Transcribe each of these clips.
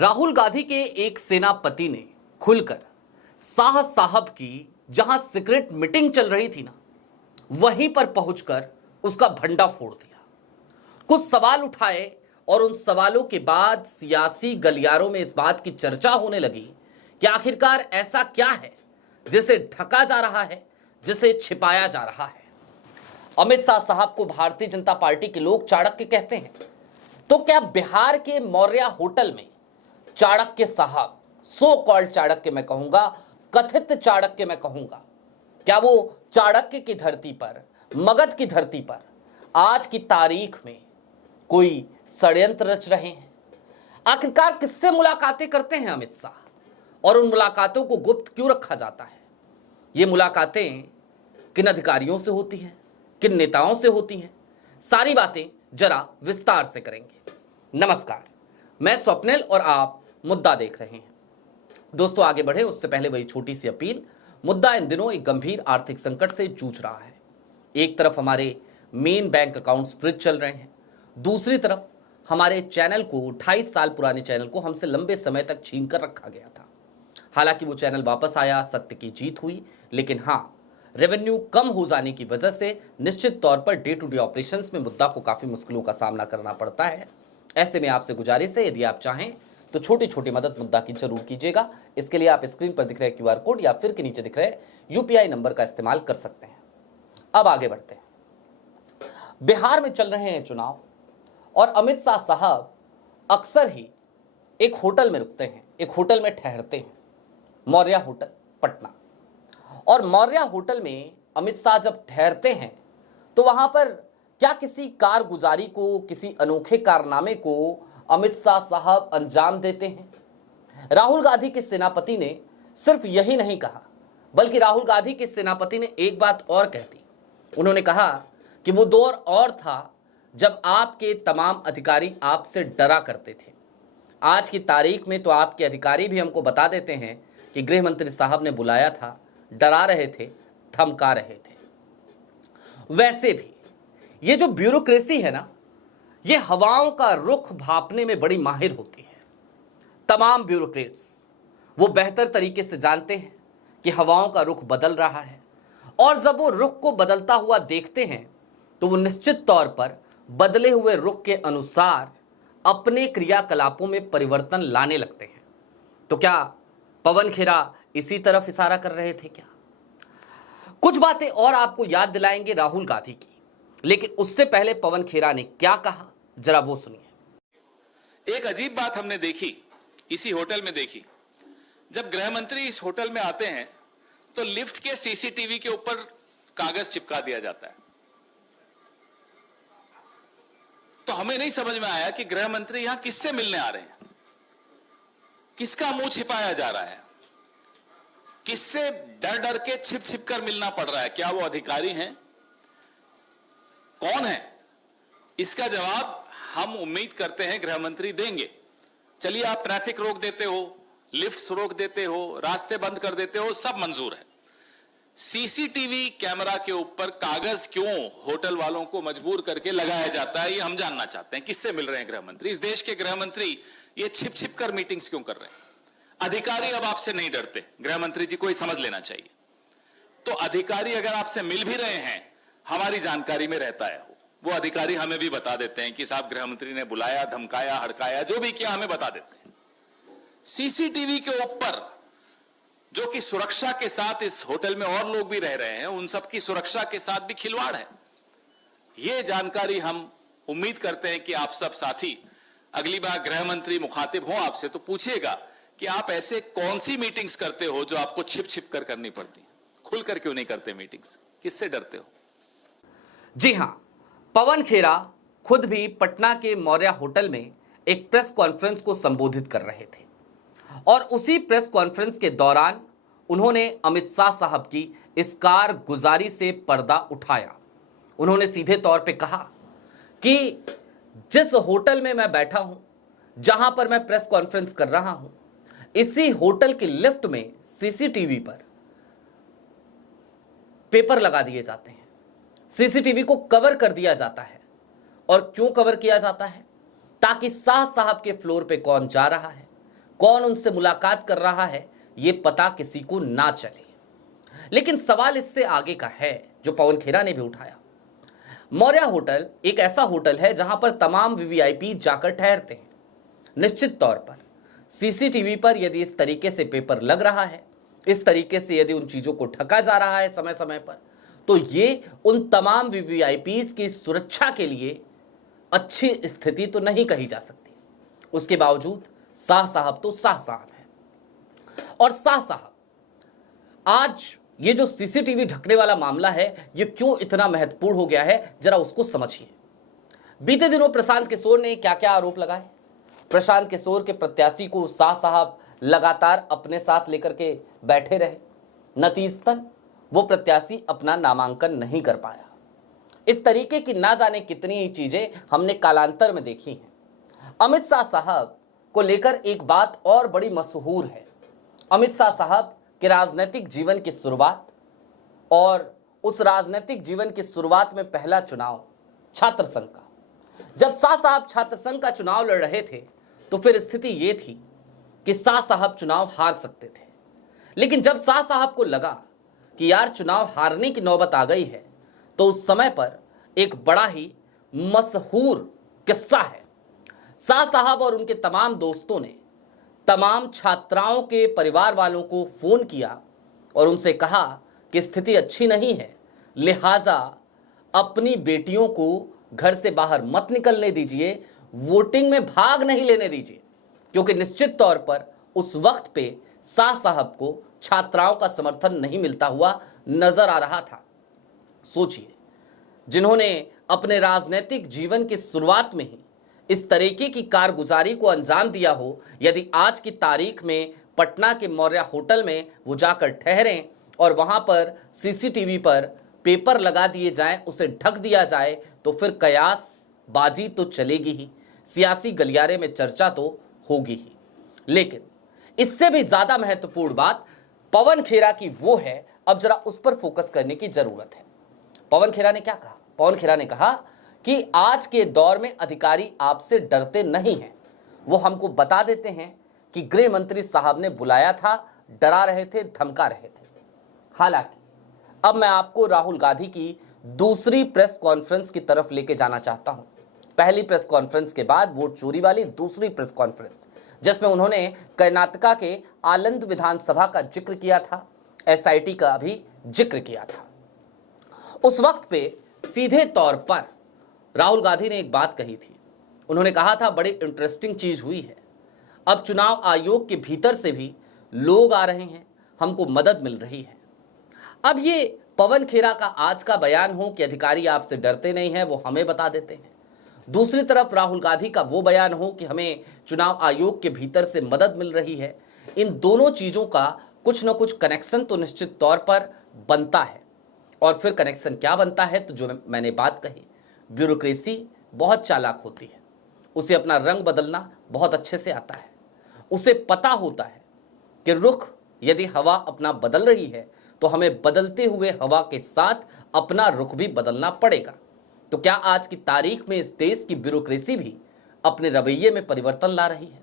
राहुल गांधी के एक सेनापति ने खुलकर शाह साहब की जहां सीक्रेट मीटिंग चल रही थी ना, वहीं पर पहुंचकर उसका भंडा फोड़ दिया। कुछ सवाल उठाए और उन सवालों के बाद सियासी गलियारों में इस बात की चर्चा होने लगी कि आखिरकार ऐसा क्या है जिसे ढका जा रहा है, जिसे छिपाया जा रहा है। अमित शाह साहब को भारतीय जनता पार्टी के लोग चाणक्य कहते हैं, तो क्या बिहार के मौर्या होटल में चाणक्य साहब, सो कॉल्ड चाणक्य मैं कहूंगा, कथित चाणक्य मैं कहूंगा, क्या वो चाणक्य की धरती पर, मगध की धरती पर आज की तारीख में कोई षड्यंत्र रच रहे हैं? आखिरकार किससे मुलाकातें करते हैं अमित शाह और उन मुलाकातों को गुप्त क्यों रखा जाता है? ये मुलाकातें किन अधिकारियों से होती हैं, किन नेताओं से होती हैं? सारी बातें जरा विस्तार से करेंगे। नमस्कार, मैं स्वप्निल और आप मुद्दा देख रहे हैं। दोस्तों, आगे बढ़े उससे पहले वही छोटी सी अपील। मुद्दा इन दिनों एक गंभीर आर्थिक संकट से जूझ रहा है। एक तरफ हमारे मेन बैंक अकाउंट्स फ्रीज चल रहे हैं, दूसरी तरफ हमारे चैनल को, 28 साल पुराने चैनल को हमसे लंबे समय तक छीन कर रखा गया था। हालांकि वो चैनल वापस आया, सत्य की जीत हुई, लेकिन हाँ, रेवेन्यू कम हो जाने की वजह से निश्चित तौर per day to day operations में मुद्दा को काफी मुश्किलों का सामना करना पड़ता है। ऐसे में आपसे गुजारिश है, यदि आप चाहें तो छोटी छोटी मदद मुद्दा की जरूर कीजिएगा। इसके लिए आप स्क्रीन पर दिख रहे क्यूआर कोड या फिर के नीचे दिख रहे यूपीआई नंबर का इस्तेमाल कर सकते हैं। अब आगे बढ़ते हैं। बिहार में चल रहे हैं चुनाव और अमित शाह साहब अक्सर ही एक होटल में रुकते हैं, एक होटल में ठहरते हैं, मौर्या होटल पटना। और मौर्या होटल में अमित शाह जब ठहरते हैं तो वहां पर क्या किसी कारगुजारी को, किसी अनोखे कारनामे को अमित शाह साहब अंजाम देते हैं? राहुल गांधी के सेनापति ने सिर्फ यही नहीं कहा, बल्कि राहुल गांधी के सेनापति ने एक बात और कह दी। उन्होंने कहा कि वो दौर और था जब आपके तमाम अधिकारी आपसे डरा करते थे। आज की तारीख में तो आपके अधिकारी भी हमको बता देते हैं कि गृह मंत्री साहब ने बुलाया था, डरा रहे थे, धमका रहे थे। वैसे भी ये जो ब्यूरोक्रेसी है ना, ये हवाओं का रुख भांपने में बड़ी माहिर होती है। तमाम ब्यूरोक्रेट्स वो बेहतर तरीके से जानते हैं कि हवाओं का रुख बदल रहा है, और जब वो रुख को बदलता हुआ देखते हैं तो वो निश्चित तौर पर बदले हुए रुख के अनुसार अपने क्रियाकलापों में परिवर्तन लाने लगते हैं। तो क्या पवन खेरा इसी तरफ इशारा कर रहे थे क्या? कुछ बातें और आपको याद दिलाएंगे राहुल गांधी की, लेकिन उससे पहले पवन खेरा ने क्या कहा, जरा वो सुनिए। एक अजीब बात हमने देखी, इसी होटल में देखी। जब गृह मंत्री इस होटल में आते हैं तो लिफ्ट के सीसीटीवी के ऊपर कागज चिपका दिया जाता है। तो हमें नहीं समझ में आया कि गृह मंत्री यहां किससे मिलने आ रहे हैं, किसका मुंह छिपाया जा रहा है, किससे डर डर के छिप छिप कर मिलना पड़ रहा है। क्या वो अधिकारी हैं, कौन है? इसका जवाब हम उम्मीद करते हैं गृह मंत्री देंगे। चलिए, आप ट्रैफिक रोक देते हो, लिफ्ट्स रोक देते हो, रास्ते बंद कर देते हो, सब मंजूर है। सीसीटीवी कैमरा के ऊपर कागज क्यों होटल वालों को मजबूर करके लगाया जाता है, ये हम जानना चाहते हैं। किससे मिल रहे हैं गृह मंत्री? इस देश के गृह मंत्री ये छिप छिप कर मीटिंग्स क्यों कर रहे हैं? अधिकारी अब आपसे नहीं डरते, गृह मंत्री जी को ही समझ लेना चाहिए। तो अधिकारी अगर आपसे मिल भी रहे हैं, हमारी जानकारी में रहता है, वो अधिकारी हमें भी बता देते हैं कि साहब गृह मंत्री ने बुलाया, धमकाया, हड़काया, जो भी किया हमें बता देते हैं। सीसीटीवी के ऊपर जो कि सुरक्षा के साथ, इस होटल में और लोग भी रह रहे हैं, उन सबकी सुरक्षा के साथ भी खिलवाड़ है। ये जानकारी हम उम्मीद करते हैं कि आप सब साथी अगली बार गृह मंत्री मुखातिब हो आपसे तो पूछिएगा कि आप ऐसे कौन सी मीटिंग्स करते हो जो आपको छिप छिप कर करनी पड़ती, खुलकर क्यों नहीं करते मीटिंग्स, किससे डरते हो? जी हां, पवन खेरा खुद भी पटना के मौर्या होटल में एक प्रेस कॉन्फ्रेंस को संबोधित कर रहे थे, और उसी प्रेस कॉन्फ्रेंस के दौरान उन्होंने अमित शाह साहब की इस कारगुजारी से पर्दा उठाया। उन्होंने सीधे तौर पे कहा कि जिस होटल में मैं बैठा हूं, जहां पर मैं प्रेस कॉन्फ्रेंस कर रहा हूं, इसी होटल की लिफ्ट में सीसीटीवी पर पेपर लगा दिए जाते हैं, सीसीटीवी को कवर कर दिया जाता है। और क्यों कवर किया जाता है? ताकि शाह साहब के फ्लोर पे कौन जा रहा है, कौन उनसे मुलाकात कर रहा है ये पता किसी को ना चले। लेकिन सवाल इससे आगे का है जो पवन खेरा ने भी उठाया। मौर्या होटल एक ऐसा होटल है जहां पर तमाम वीवीआईपी जाकर ठहरते हैं। निश्चित तौर पर सीसीटीवी पर यदि इस तरीके से पेपर लग रहा है, इस तरीके से यदि उन चीजों को ढका जा रहा है समय समय पर, तो ये उन तमाम वीवीआईपीज की सुरक्षा के लिए अच्छी स्थिति तो नहीं कही जा सकती। उसके बावजूद शाह साहब तो शाह साहब हैं। और शाह साहब, आज ये जो सीसीटीवी ढकने वाला मामला है ये क्यों इतना महत्वपूर्ण हो गया है, जरा उसको समझिए। बीते दिनों प्रशांत किशोर ने क्या क्या आरोप लगाए। प्रशांत किशोर के प्रत्याशी को शाह साहब लगातार अपने साथ लेकर के बैठे रहे। नतीजतन वो प्रत्याशी अपना नामांकन नहीं कर पाया। इस तरीके की ना जाने कितनी ही चीजें हमने कालांतर में देखी हैं। अमित शाह साहब को लेकर एक बात और बड़ी मशहूर है। अमित शाह साहब के राजनीतिक जीवन की शुरुआत, और उस राजनीतिक जीवन की शुरुआत में पहला चुनाव छात्र संघ का। जब शाह साहब छात्र संघ का चुनाव लड़ रहे थे तो फिर स्थिति ये थी कि शाह साहब चुनाव हार सकते थे। लेकिन जब शाह साहब को लगा कि यार चुनाव हारने की नौबत आ गई है, तो उस समय पर एक बड़ा ही मशहूर किस्सा है। शाह साहब और उनके तमाम दोस्तों ने तमाम छात्राओं के परिवार वालों को फोन किया और उनसे कहा कि स्थिति अच्छी नहीं है, लिहाजा अपनी बेटियों को घर से बाहर मत निकलने दीजिए, वोटिंग में भाग नहीं लेने दीजिए, क्योंकि निश्चित तौर पर उस वक्त पे शाह साहब को छात्राओं का समर्थन नहीं मिलता हुआ नजर आ रहा था। सोचिए, जिन्होंने अपने राजनीतिक जीवन की शुरुआत में ही इस तरीके की कारगुजारी को अंजाम दिया हो, यदि आज की तारीख में पटना के मौर्या होटल में वो जाकर ठहरें और वहां पर सीसीटीवी पर पेपर लगा दिए जाएं, उसे ढक दिया जाए, तो फिर कयास बाजी तो चलेगी ही, सियासी गलियारे में चर्चा तो होगी ही। लेकिन इससे भी ज्यादा महत्वपूर्ण बात पवन खेरा की वो है, अब जरा उस पर फोकस करने की जरूरत है। पवन खेरा ने क्या कहा? पवन खेरा ने कहा कि आज के दौर में अधिकारी आपसे डरते नहीं हैं, वो हमको बता देते हैं कि गृह मंत्री साहब ने बुलाया था, डरा रहे थे, धमका रहे थे। हालांकि अब मैं आपको राहुल गांधी की दूसरी प्रेस कॉन्फ्रेंस की तरफ लेके जाना चाहता हूं। पहली प्रेस कॉन्फ्रेंस के बाद वोट चोरी वाली दूसरी प्रेस कॉन्फ्रेंस, जिसमें उन्होंने कर्नाटका के आलंद विधानसभा का जिक्र किया था, एसआईटी का भी जिक्र किया था। उस वक्त पे सीधे तौर पर राहुल गांधी ने एक बात कही थी। उन्होंने कहा था, बड़ी इंटरेस्टिंग चीज हुई है, अब चुनाव आयोग के भीतर से भी लोग आ रहे हैं, हमको मदद मिल रही है। अब ये पवन खेरा का आज का बयान हो कि अधिकारी आपसे डरते नहीं हैं, वो हमें बता देते हैं। दूसरी तरफ राहुल गांधी का वो बयान हो कि हमें चुनाव आयोग के भीतर से मदद मिल रही है। इन दोनों चीजों का कुछ न कुछ कनेक्शन तो निश्चित तौर पर बनता है। और फिर कनेक्शन क्या बनता है? तो जो मैंने बात कही, ब्यूरोक्रेसी बहुत चालाक होती है, उसे अपना रंग बदलना बहुत अच्छे से आता है। उसे पता होता है कि रुख यदि हवा अपना बदल रही है तो हमें बदलते हुए हवा के साथ अपना रुख भी बदलना पड़ेगा। तो क्या आज की तारीख में इस देश की ब्यूरोक्रेसी भी अपने रवैये में परिवर्तन ला रही है?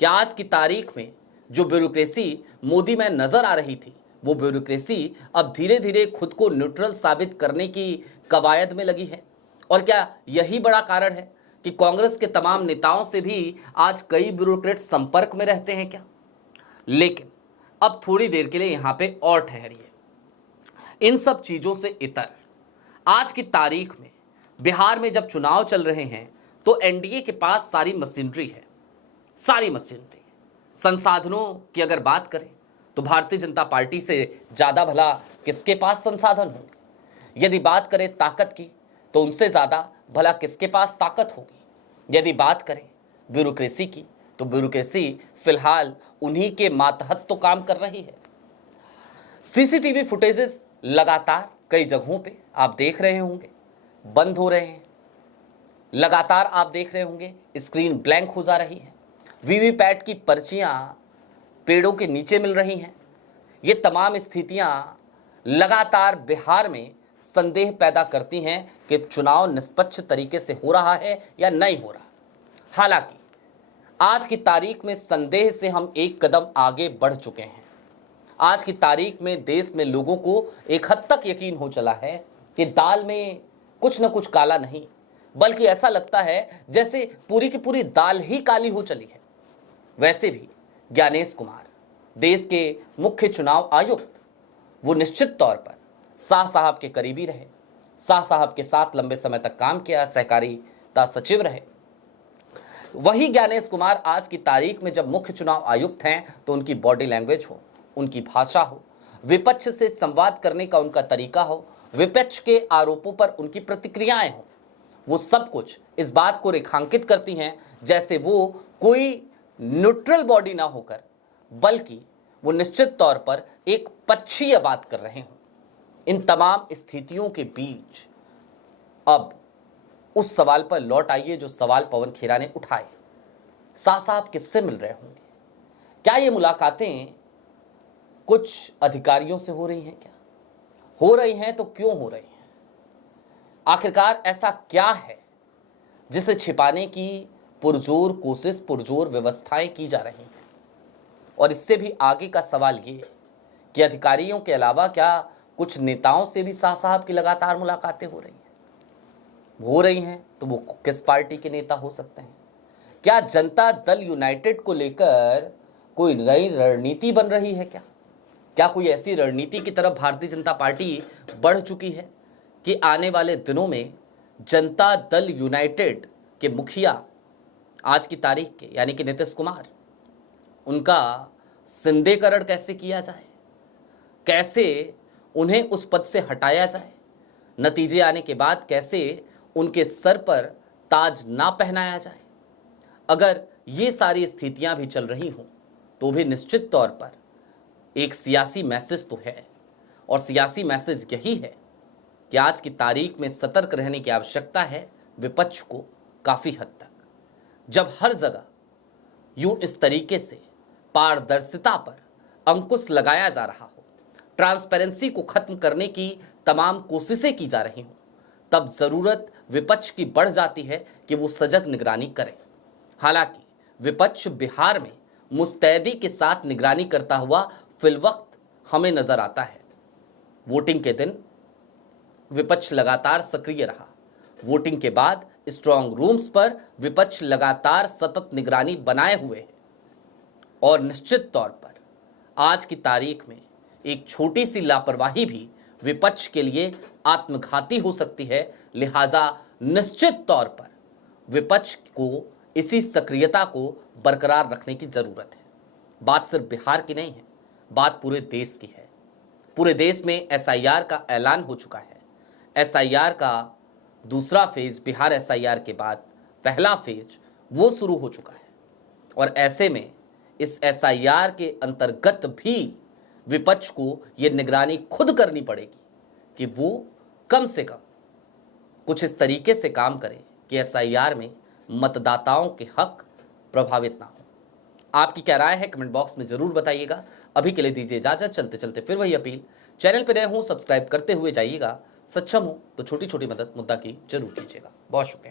क्या आज की तारीख में जो ब्यूरोक्रेसी मोदी में नजर आ रही थी, वो ब्यूरोक्रेसी अब धीरे धीरे खुद को न्यूट्रल साबित करने की कवायद में लगी है? और क्या यही बड़ा कारण है कि कांग्रेस के तमाम नेताओं से भी आज कई ब्यूरोक्रेट संपर्क में रहते हैं क्या? लेकिन अब थोड़ी देर के लिए यहां पे और ठहरिए। इन सब चीजों से इतर आज की तारीख में बिहार में जब चुनाव चल रहे हैं तो एनडीए के पास सारी मशीनरी है, सारी मशीनरी। संसाधनों की अगर बात करें तो भारतीय जनता पार्टी से ज्यादा भला किसके पास संसाधन होंगे? यदि बात करें ताकत की तो उनसे ज्यादा भला किसके पास ताकत होगी? यदि बात करें ब्यूरोक्रेसी की तो ब्यूरोक्रेसी फिलहाल उन्हीं के मातहत तो काम कर रही है। सीसीटीवी फुटेजेस लगातार कई जगहों पे आप देख रहे होंगे बंद हो रहे हैं, लगातार आप देख रहे होंगे स्क्रीन ब्लैंक हो जा रही है, वीवीपैट की पर्चियां पेड़ों के नीचे मिल रही हैं। ये तमाम स्थितियां लगातार बिहार में संदेह पैदा करती हैं कि चुनाव निष्पक्ष तरीके से हो रहा है या नहीं हो रहा। हालांकि आज की तारीख में संदेह से हम एक कदम आगे बढ़ चुके हैं। आज की तारीख में देश में लोगों को एक हद तक यकीन हो चला है कि दाल में कुछ न कुछ काला नहीं, बल्कि ऐसा लगता है जैसे पूरी की पूरी दाल ही काली हो चली है। वैसे भी ज्ञानेश कुमार देश के मुख्य चुनाव आयुक्त, वो निश्चित तौर पर शाह साहब के करीबी रहे, शाह साहब के साथ लंबे समय तक काम किया, सहकारिता सचिव रहे। वही ज्ञानेश कुमार आज की तारीख में जब मुख्य चुनाव आयुक्त हैं तो उनकी बॉडी लैंग्वेज हो, उनकी भाषा हो, विपक्ष से संवाद करने का उनका तरीका हो, विपक्ष के आरोपों पर उनकी प्रतिक्रियाएं हो, वो सब कुछ इस बात को रेखांकित करती हैं जैसे वो कोई न्यूट्रल बॉडी ना होकर, बल्कि वो निश्चित तौर पर एक पक्षीय बात कर रहे हों। इन तमाम स्थितियों के बीच अब उस सवाल पर लौट आइए जो सवाल पवन खेरा ने उठाए। शाह साहब किससे मिल रहे होंगे? क्या ये मुलाकातें कुछ अधिकारियों से हो रही हैं? क्या हो रही हैं तो क्यों हो रही हैं? आखिरकार ऐसा क्या है जिसे छिपाने की पुरजोर कोशिश, पुरजोर व्यवस्थाएं की जा रही हैं? और इससे भी आगे का सवाल ये कि अधिकारियों के अलावा क्या कुछ नेताओं से भी शाह साहब की लगातार मुलाकातें हो रही हैं? हो रही हैं तो वो किस पार्टी के नेता हो सकते हैं? क्या जनता दल यूनाइटेड को लेकर कोई नई रणनीति बन रही है? क्या कोई ऐसी रणनीति की तरफ भारतीय जनता पार्टी बढ़ चुकी है कि आने वाले दिनों में जनता दल यूनाइटेड के मुखिया आज की तारीख के यानी कि नीतीश कुमार, उनका सिंधेकरण कैसे किया जाए, कैसे उन्हें उस पद से हटाया जाए, नतीजे आने के बाद कैसे उनके सर पर ताज ना पहनाया जाए? अगर ये सारी स्थितियां भी चल रही हों तो भी निश्चित तौर पर एक सियासी मैसेज तो है, और सियासी मैसेज यही है कि आज की तारीख में सतर्क रहने की आवश्यकता है विपक्ष को काफी हद तक। जब हर जगह यूं इस तरीके से पारदर्शिता पर अंकुश लगाया जा रहा हो, ट्रांसपेरेंसी को खत्म करने की तमाम कोशिशें की जा रही हों, तब जरूरत विपक्ष की बढ़ जाती है कि वो सजग निगरानी करे। हालांकि विपक्ष बिहार में मुस्तैदी के साथ निगरानी करता हुआ फिलवक्त हमें नजर आता है। वोटिंग के दिन विपक्ष लगातार सक्रिय रहा, वोटिंग के बाद स्ट्रांग रूम्स पर विपक्ष लगातार सतत निगरानी बनाए हुए है, और निश्चित तौर पर आज की तारीख में एक छोटी सी लापरवाही भी विपक्ष के लिए आत्मघाती हो सकती है। लिहाजा निश्चित तौर पर विपक्ष को इसी सक्रियता को बरकरार रखने की जरूरत है। बात सिर्फ बिहार की नहीं है, बात पूरे देश की है। पूरे देश में एसआईआर का ऐलान हो चुका है। एसआईआर का दूसरा फेज, बिहार एसआईआर के बाद पहला फेज वो शुरू हो चुका है, और ऐसे में इस एसआईआर के अंतर्गत भी विपक्ष को यह निगरानी खुद करनी पड़ेगी कि वो कम से कम कुछ इस तरीके से काम करे कि एसआईआर में मतदाताओं के हक प्रभावित ना हो। आपकी क्या राय है कमेंट बॉक्स में जरूर बताइएगा। अभी के लिए दीजिए इजाजत, चलते चलते फिर वही अपील, चैनल पर नए हो सब्सक्राइब करते हुए जाइएगा, सक्षम हो तो छोटी छोटी मदद मुद्दा की जरूर कीजिएगा। बहुत शुक्रिया।